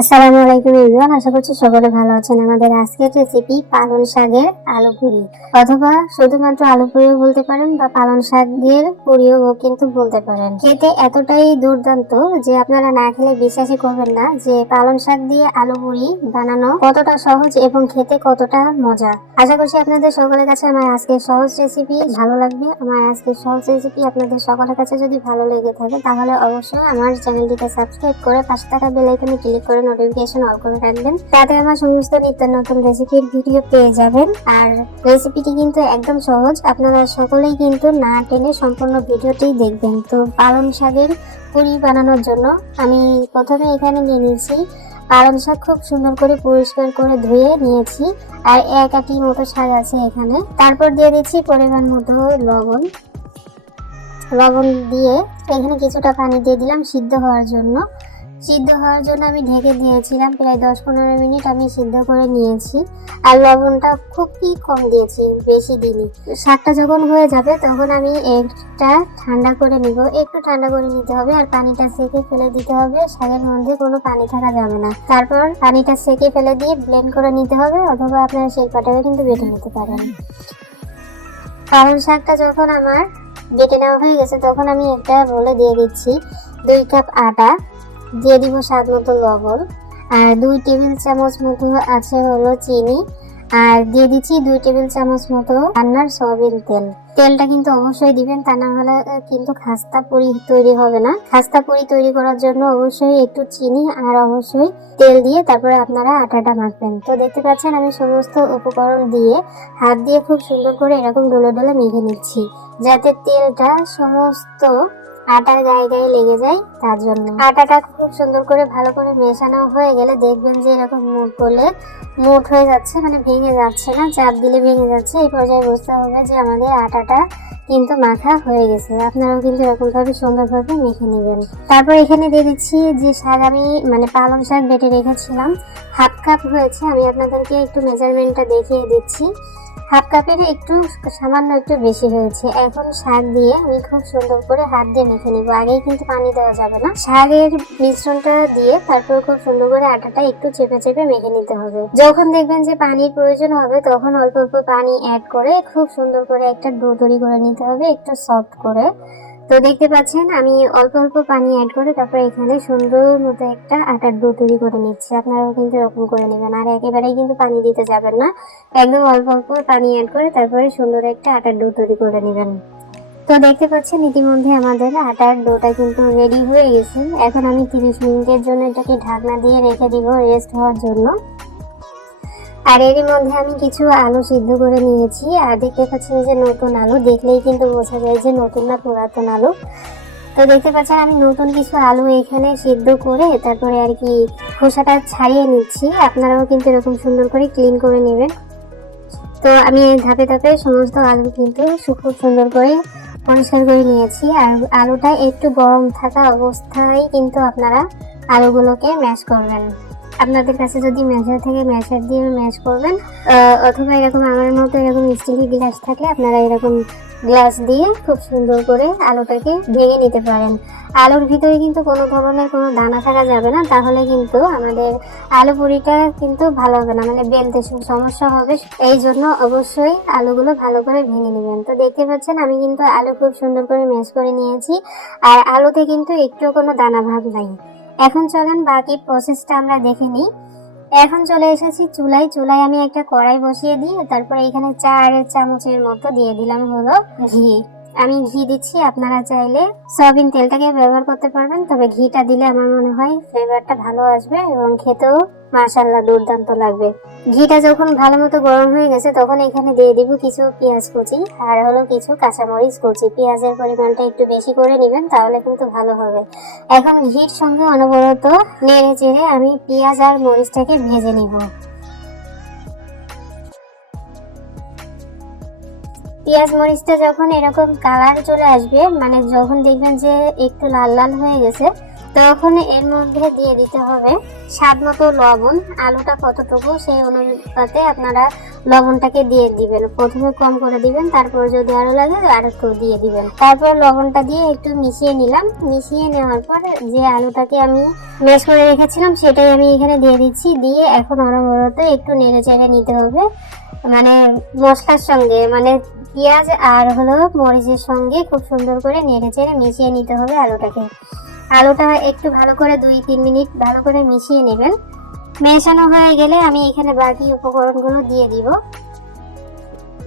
আসসালামু আলাইকুম এভরিওয়ান, আশা করছি সকলে ভালো আছেন। আমাদের আজকের রেসিপি পালং শাকের আলু পুরি, অথবা শুধুমাত্র আলু পুরিও বলতে পারেন বা পালং শাকের পুরিও কিন্তু বলতে পারেন। খেতে এতটাই দুর্দান্ত যে আপনারা না খেলে বিশ্বাসই করবেন না যে পালং শাক দিয়ে আলু পুরি বানানো কতটা সহজ এবং খেতে কতটা মজা। আশা করছি আপনাদের সকলের কাছে আমার আজকের সহজ রেসিপি ভালো লাগবে। আমার আজকের সহজ রেসিপি আপনাদের সকলের কাছে যদি ভালো লেগে থাকে তাহলে অবশ্যই আমার চ্যানেলটিকে সাবস্ক্রাইব করে পাশে থাকা বেল আইকনে ক্লিক করে নোটিফিকেশন অল করে রাখবেন, তাতে আমার সমস্ত নিত্য নতুন রেসিপির ভিডিও পেয়ে যাবেন। আর রেসিপিটি কিন্তু একদম সহজ, আপনারা সকলেই কিন্তু না টেনে সম্পূর্ণ ভিডিওটি দেখবেন। তো পালং শাকের পুরি বানানোর জন্য আমি প্রথমে এখানে নিয়ে নিয়েছি পালং শাক, খুব সুন্দর করে পরিষ্কার করে ধুয়ে নিয়েছি। আর এক আটি মতো শাক আছে এখানে। তারপর দিয়ে দিচ্ছি পরিমাণ মতো লবণ। লবণ দিয়ে এখানে কিছুটা পানি দিয়ে দিলাম সিদ্ধ হওয়ার জন্য। আমি ঢেকে দিয়েছিলাম, প্রায় 10-15 মিনিট আমি সিদ্ধ করে নিয়েছি। আর লবণটা খুবই কম দিয়েছি, বেশি দিইনি। শাকটা যখন হয়ে যাবে তখন আমি একটা ঠান্ডা করে নিব, একটু ঠান্ডা করে নিতে হবে। আর পানিটা সেকে ফেলে দিতে হবে, শাকের মধ্যে কোনো পানি থাকা যাবে না। তারপর পানিটা সেকে ফেলে দিয়ে ব্লেন্ড করে নিতে হবে, অথবা আপনারা শিলপাটাকে কিন্তু বেটে নিতে পারেন। পালং শাকটা যখন আমার বেটে নেওয়া হয়ে গেছে তখন আমি একটা বলে দিয়ে দিচ্ছি 2 কাপ আটা, দিয়ে দিব স্বাদ মতো লবণ, আর 2 টেবিল চামচ মতো আছে হলো চিনি, আর দিয়ে দিচ্ছি 2 টেবিল চামচ মতো রান্নার সয়াবিন তেল। তেলটা কিন্তু অবশ্যই দিবেন, তা না হলে কিন্তু খাস্তা পুরি তৈরি হবে না। খাস্তা পুরি তৈরি করার জন্য অবশ্যই একটু চিনি আর অবশ্যই তেল দিয়ে তারপরে আপনারা আটাটা মাখবেন। তো দেখতে পাচ্ছেন আমি সমস্ত উপকরণ দিয়ে হাত দিয়ে খুব সুন্দর করে এরকম ডলে ডলে মেখে নিচ্ছি, যাতে তেলটা সমস্ত আটার গায়ে গায়ে লেগে যায়। তার জন্য আটাটা খুব সুন্দর করে ভালো করে মেশানো হয়ে গেলে দেখবেন যে এরকম মুঠ করলে মুঠ হয়ে যাচ্ছে, মানে ভেঙে যাচ্ছে না, চাপ দিলে ভেঙে যাচ্ছে। এই পর্যায়ে বুঝতে হবে যে আমাদের আটাটা কিন্তু মাখা হয়ে গেছে। আপনারাও কিন্তু এরকম ভাবে সুন্দরভাবে মেখে নেবেন। তারপর এখানে দিয়ে দিচ্ছি যে শাক আমি পালং শাক বেটে রেখেছিলাম, হাফ কাপ হয়েছে। আমি আপনাদেরকে একটু মেজারমেন্টটা দেখিয়ে দিচ্ছি, হাফ কাপের একটু সামান্য একটু বেশি হয়েছে। এখন শাক দিয়ে আমি খুব সুন্দর করে হাত দিয়ে মেখে নিব, আগেই কিন্তু পানি দেওয়া যাবে না। শাকের মিশ্রণটা দিয়ে তারপর খুব সুন্দর করে আটাটা একটু চেপে চেপে মেখে নিতে হবে। যখন দেখবেন যে পানির প্রয়োজন হবে তখন অল্প অল্প পানি অ্যাড করে খুব সুন্দর করে একটা ডো তৈরি করে নিতে হবে, একটু সফট করে। তো দেখতে পাচ্ছেন আমি অল্প অল্প পানি অ্যাড করে তারপর এখানে সুন্দর মতো একটা আটার ডো তৈরি করে নিচ্ছি। আপনারাও কিন্তু এরকম করে নেবেন, আর একেবারেই কিন্তু পানি দিতে যাবেন না, একদম অল্প অল্প পানি অ্যাড করে তারপরে সুন্দর একটা আটার ডো তৈরি করে নেবেন। তো দেখতে পাচ্ছেন ইতিমধ্যে আমাদের আটার ডোটা কিন্তু রেডি হয়ে গেছে। এখন আমি 30 মিনিটের জন্য এটাকে ঢাকনা দিয়ে রেখে দিব রেস্ট হওয়ার জন্য। আর এরই মধ্যে আমি কিছু আলু সিদ্ধ করে নিয়েছি। আর দেখতে পাচ্ছেন যে নতুন আলু, দেখলেই কিন্তু বোঝা যায় যে নতুন না পুরাতন আলু। তো দেখতে পাচ্ছেন আমি নতুন কিছু আলু এখানে সিদ্ধ করে তারপরে আর কি খোসাটা ছাড়িয়ে নিচ্ছি। আপনারাও কিন্তু এরকম সুন্দর করে ক্লিন করে নেবেন। তো আমি ধাপে ধাপে সমস্ত আলু কিন্তু খুব সুন্দর করে পরিষ্কার করে নিয়েছি। আর আলুটা একটু গরম থাকা অবস্থায় কিন্তু আপনারা আলুগুলোকে ম্যাশ করবেন। আপনাদের কাছে যদি ম্যাশার থেকে ম্যাশার দিয়ে ম্যাশ করবেন, অথবা এরকম আমার মতো এরকম স্টিলের গ্লাস থাকলে আপনারা এরকম গ্লাস দিয়ে খুব সুন্দর করে আলুটাকে ভেঙে নিতে পারেন। আলুর ভিতরে কিন্তু কোনো ধরনের কোনো দানা থাকা যাবে না, তাহলে কিন্তু আমাদের আলু পুরিটা কিন্তু ভালো হবে না, মানে বেলতে সমস্যা হবে। এই জন্য অবশ্যই আলুগুলো ভালো করে ভেঙে নেবেন। তো দেখতে পাচ্ছেন আমি কিন্তু আলু খুব সুন্দর করে ম্যাশ করে নিয়েছি, আর আলুতে কিন্তু একটু কোনো দানা ভাব নাই। এখন চলেন বাকি প্রসেসটা আমরা দেখে নিই। এখন চলে এসেছি চুলায় আমি একটা কড়াই বসিয়ে দিয়ে তারপরে এখানে 4 চামচের মতো দিয়ে দিলাম হলো ঘি। আমি ঘি দিচ্ছি, আপনারা চাইলে সয়াবিন তেলটাকে ব্যবহার করতে পারবেন, তবে ঘিটা দিলে আমার মনে হয় ফ্লেভারটা ভালো আসবে এবং খেতেও মাশাআল্লাহ দুর্দান্ত লাগবে। ঘিটা যখন ভালো মতো গরম হয়ে গেছে তখন এখানে দিয়ে দিব কিছু পেঁয়াজ কুচি আর হলো কিছু কাঁচামরিচ কুচি। পেঁয়াজের পরিমাণটা একটু বেশি করে নেবেন, তাহলে কিন্তু ভালো হবে। এখন ঘির সঙ্গে অনবরত নেড়ে চেড়ে আমি পেঁয়াজ আর মরিচটাকে ভেজে নিব। পেঁয়াজ মরিচটা যখন এরকম কালার চলে আসবে, মানে যখন দেখবেন যে একটু লাল লাল হয়ে গেছে, তখন এর মধ্যে দিয়ে দিতে হবে স্বাদ মতো লবণ। আলুটা কতটুকু সেই অনুপাতে আপনারা লবণটাকে দিয়ে দিবেন। প্রথমে কম করে দিবেন, তারপর যদি আরো লাগে আর একটু দিয়ে দিবেন। তারপর লবণটা দিয়ে একটু মিশিয়ে নিলাম। মিশিয়ে নেওয়ার পর যে আলুটাকে আমি ম্যাশ করে রেখেছিলাম সেটাই আমি এখানে দিয়ে দিচ্ছি। দিয়ে এখন অনবরত একটু নেড়ে চেড়ে নিতে হবে, মানে মশলার সঙ্গে, মানে পেঁয়াজ আর হলো মরিচের সঙ্গে খুব সুন্দর করে নেড়ে চেড়ে মিশিয়ে নিতে হবে আলুটাকে। আলুটা একটু ভালো করে 2-3 মিনিট ভালো করে মিশিয়ে নেবেন। মেশানো হয়ে গেলে আমি এখানে বাকি উপকরণগুলো দিয়ে দিব।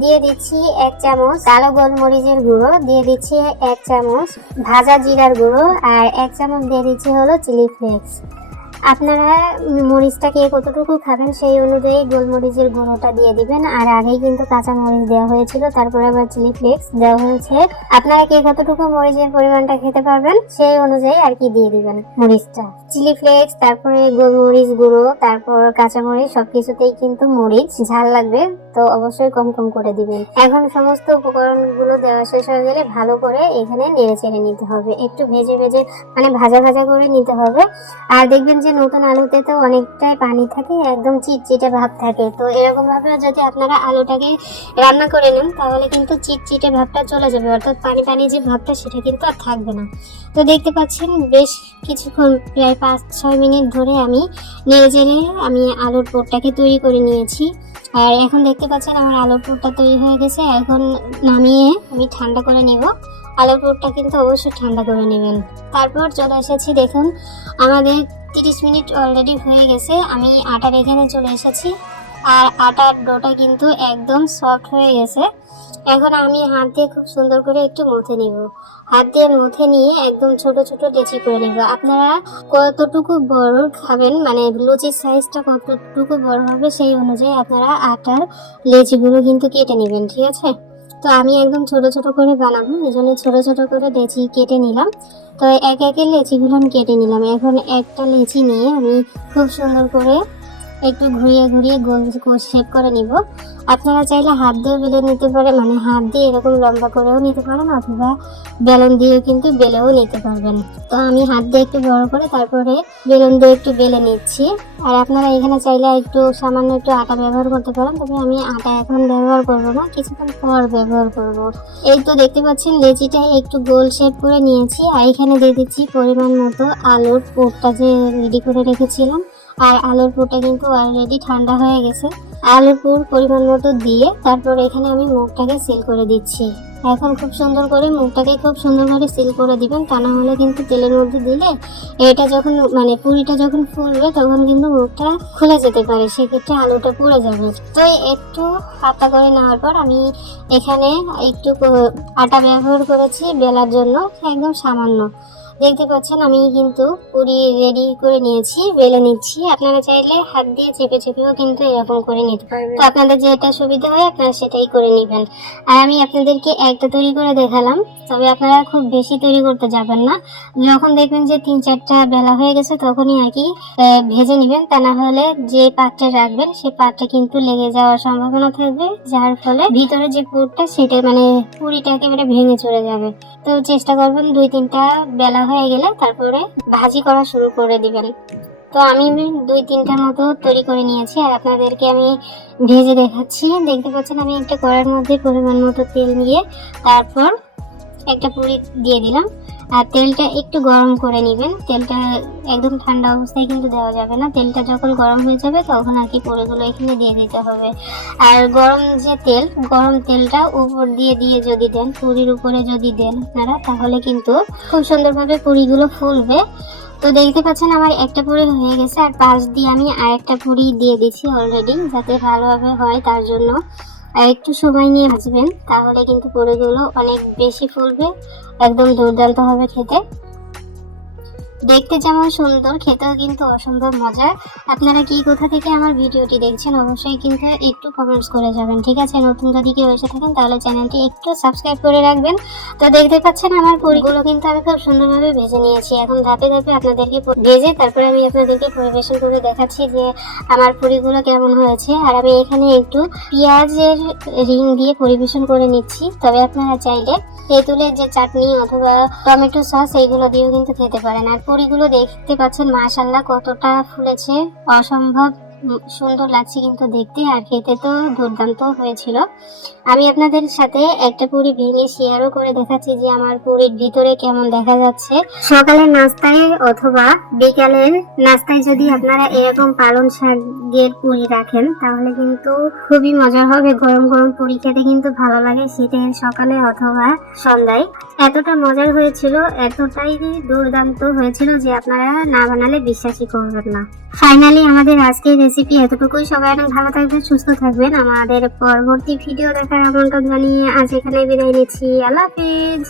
দিয়ে দিচ্ছি 1 চামচ কালো গোলমরিচের গুঁড়ো, দিয়ে দিচ্ছি 1 চামচ ভাজা জিরার গুঁড়ো, আর 1 চামচ দিয়ে দিচ্ছি হলো চিলি ফ্লেক্স। আপনারা মরিচটাকে কতটুকু খাবেন সেই অনুযায়ী গোলমরিচের গুঁড়োটা দিয়ে দিবেন। আর আগেই কিন্তু কাঁচা মরিচ দেওয়া হয়েছিল, তারপরে আবার চিলি ফ্লেক্স দেওয়া হয়েছে। আপনারা কে কতটুকু মরিচের পরিমাণটা খেতে পারবেন সেই অনুযায়ী আর কি দিয়ে দিবেন মরিচটা। চিলি ফ্লেক্স, তারপরে গোলমরিচ গুঁড়ো, তারপর কাঁচা মরিচ, সবকিছুতেই কিন্তু মরিচ ঝাল লাগবে, তো অবশ্যই কম কম করে দিবেন। এখন সমস্ত উপকরণগুলো দেওয়া শেষ হয়ে গেলে ভালো করে এখানে নেড়ে চেড়ে নিতে হবে। একটু ভেজে ভেজে মানে ভাজা ভাজা করে নিতে হবে। আর দেখবেন যে নতুন আলুতে তো অনেকটাই পানি থাকে, একদম চিটচিটে ভাব থাকে। তো এরকম ভাবে যদি আপনারা আলুটাকে রান্না করে নেন তাহলে কিন্তু চিটচিটে ভাবটা চলে যাবে, অর্থাৎ পানি পানি যে ভাবটা সেটা কিন্তু আর থাকবে না। তো দেখতে পাচ্ছেন বেশ কিছুক্ষণ, প্রায় 5-6 মিনিট ধরে আমি নেড়ে চেড়ে আমি আলুর পুরটাকে তৈরি করে নিয়েছি। আর এখন দেখতে পাচ্ছেন আমার আলুর পুরটা তৈরি হয়ে গেছে। এখন নামিয়ে আমি ঠান্ডা করে নিব। আলুর পুরটা কিন্তু অবশ্যই ঠান্ডা করে নেবেন। তারপর চলে এসেছি, দেখুন আমাদের 30 মিনিট অলরেডি হয়ে গেছে। আমি আটার এখানে চলে এসেছি, আর আটার ডোটা কিন্তু একদম সফট হয়ে গেছে। এখন আমি হাত দিয়ে খুব সুন্দর করে একটু মথে নিব। হাত দিয়ে মথে নিয়ে একদম ছোট ছোট লেচি করে নিব। আপনারা কতটুকু বড় খাবেন, মানে লুচির সাইজটা কতটুকু বড় হবে সেই অনুযায়ী আপনারা আটার লেচিগুলো কিন্তু কেটে নেবেন, ঠিক আছে? তো আমি একদম ছোট ছোট করে বানাবো, এই জন্য ছোট ছোট করে লেচি কেটে নিলাম। তো এক একে লেচিগুলো আমি কেটে নিলাম। এখন একটা লেচি নিয়ে আমি খুব সুন্দর করে একটু ঘুরিয়ে ঘুরিয়ে গোল শেপ করে নিব। আপনারা চাইলে হাত দিয়েও বেলে নিতে পারেন, মানে হাত দিয়ে এরকম লম্বা করেও নিতে পারেন, অথবা বেলন দিয়েও কিন্তু বেলেও নিতে পারবেন। তো আমি হাত দিয়ে একটু বড় করে তারপরে বেলন দিয়ে একটু বেলে নিচ্ছি। আর আপনারা এখানে চাইলে একটু সামান্য একটু আটা ব্যবহার করতে পারেন, তবে আমি আটা এখন ব্যবহার করব না, কিছুক্ষণ পর ব্যবহার করব। এই তো দেখতে পাচ্ছেন লেচিটা একটু গোল শেপ করে নিয়েছি। আর এখানে দিয়ে দিচ্ছি পরিমাণ মতো আলুর পুরটা যে রেডি করে রেখেছিলাম। আর আলুর পুরটা কিন্তু অলরেডি ঠান্ডা হয়ে গেছে। আলুর পুর পরিমাণ মতো দিয়ে তারপর এখানে আমি মুখটাকে সিল করে দিচ্ছি। এখন খুব সুন্দর করে মুখটাকে খুব সুন্দর করে সিল করে দিবেন, তা না হলে কিন্তু তেলের মধ্যে দিলে এটা যখন মানে পুরিটা যখন ফুলবে তখন কিন্তু মুখটা খুলে যেতে পারে, সেক্ষেত্রে আলুটা পুড়ে যাবে। তো একটু পাতলা করে নেওয়ার পর আমি এখানে একটু আটা ব্যবহার করেছি বেলার জন্য, একদম সামান্য। দেখতে পাচ্ছেন আমি কিন্তু পুরি রেডি করে নিয়েছি, বেলে নিচ্ছি। আপনারা চাইলে হাত দিয়ে চেপে চেপেও কিন্তু এরকম করে নিতে পারবেন। তো আপনাদের যেটা সুবিধা হয় আপনারা সেটাই করে নেবেন। আর আমি আপনাদেরকে একটা তৈরি করে দেখালাম, তবে আপনারা খুব বেশি তৈরি করতে যাবেন না। যখন দেখবেন যে 3-4টা বেলা হয়ে গেছে তখনই আর কি ভেজে নেবেন, তা না হলে যে পাত্রে রাখবেন সেই পাত্রে কিন্তু লেগে যাওয়ার সম্ভাবনা থাকবে, যার ফলে ভিতরে যে পুরটা সেটা মানে পুরিটা একেবারে ভেঙে চলে যাবে। তো চেষ্টা করবেন 2-3টা বেলা হয়ে গেলে তারপরে ভাজি করা শুরু করে দিবেন। তো আমি 2-3টার মতো তৈরি করে নিয়েছি, আর আপনাদেরকে আমি ভেজে দেখাচ্ছি। দেখতে পাচ্ছেন আমি একটা কড়াইয়ের মধ্যে পরিমাণ মতো তেল নিয়ে তারপর একটা পুরি দিয়ে দিলাম। আর তেলটা একটু গরম করে নেবেন। তেলটা একদম ঠান্ডা অবস্থায় কিন্তু দেওয়া যাবে না, তেলটা যখন গরম হয়ে যাবে তখন আর কি পুরিগুলো এখানে দিয়ে দিতে হবে। আর গরম যে তেল, গরম তেলটা উপর দিয়ে দিয়ে যদি দেন, পুরির উপরে যদি দেন আপনারা, তাহলে কিন্তু খুব সুন্দরভাবে পুরিগুলো ফুলবে। তো দেখতে পাচ্ছেন আমার একটা পুরি হয়ে গেছে, আর পাশ দিয়ে আমি আরেকটা পুরি দিয়ে দিচ্ছি অলরেডি, যাতে ভালোভাবে হয় তার জন্য। আর একটু সময় নিয়ে ভাজবেন, তাহলে কিন্তু পুরিগুলো অনেক বেশি ফুলবে, একদম দুর্দান্ত হবে খেতে। দেখতে যেমন সুন্দর, খেতেও কিন্তু অসম্ভব মজার। আপনারা কি কোথা থেকে আমার ভিডিওটি দেখছেন অবশ্যই কিন্তু একটু কমেন্টস করে যাবেন, ঠিক আছে? নতুন যদি কেউ এসে থাকেন তাহলে চ্যানেলটি একটু সাবস্ক্রাইব করে রাখবেন। তো দেখতে পাচ্ছেন আমার পুরিগুলো কিন্তু আমি খুব সুন্দরভাবে ভেজে নিয়েছি। এখন ধাপে ধাপে আপনাদেরকে ভেজে তারপরে আমি আপনাদেরকে পরিবেশন করে দেখাচ্ছি যে আমার পুরিগুলো কেমন হয়েছে। আর আমি এখানে একটু পেঁয়াজের রিং দিয়ে পরিবেশন করে নিচ্ছি, তবে আপনারা চাইলে তেঁতুলের যে চাটনি অথবা টমেটো সস এইগুলো দিয়েও কিন্তু খেতে পারেন। আর পুরিগুলো দেখতে পাচ্ছেন মাশাআল্লাহ কতটা ফুলেছে, অসম্ভব সুন্দর লাগছে কিন্তু দেখতে, আর খেতে তো দুর্দান্ত হয়েছিল। আমি আপনাদের সাথে একটা পুরি ভেঙে শেয়ারও করে দেখাচ্ছি যে আমার পুরির ভিতরে কেমন দেখা যাচ্ছে। সকালের নাস্তায় অথবা বিকালের নাস্তায় যদি আপনারা এরকম পালং শাকের পুরি রাখেন তাহলে কিন্তু খুবই মজা হবে। গরম গরম পুরি খেতে কিন্তু ভালো লাগে শীতের সকালে অথবা সন্ধ্যায়। এতটা মজার হয়েছিল, এতটাই দুর্দান্ত হয়েছিল যে আপনারা না বানালে বিশ্বাসই করবেন না। ফাইনালি আমাদের আজকের রেসিপি এতটুকুই। সবাই অনেক ভালো থাকবেন, সুস্থ থাকবেন। আমাদের পরবর্তী ভিডিও দেখার আমন্ত্রণ জানিয়ে আজ এখানে বিদায় নিচ্ছি। আল্লাহ হাফেজ।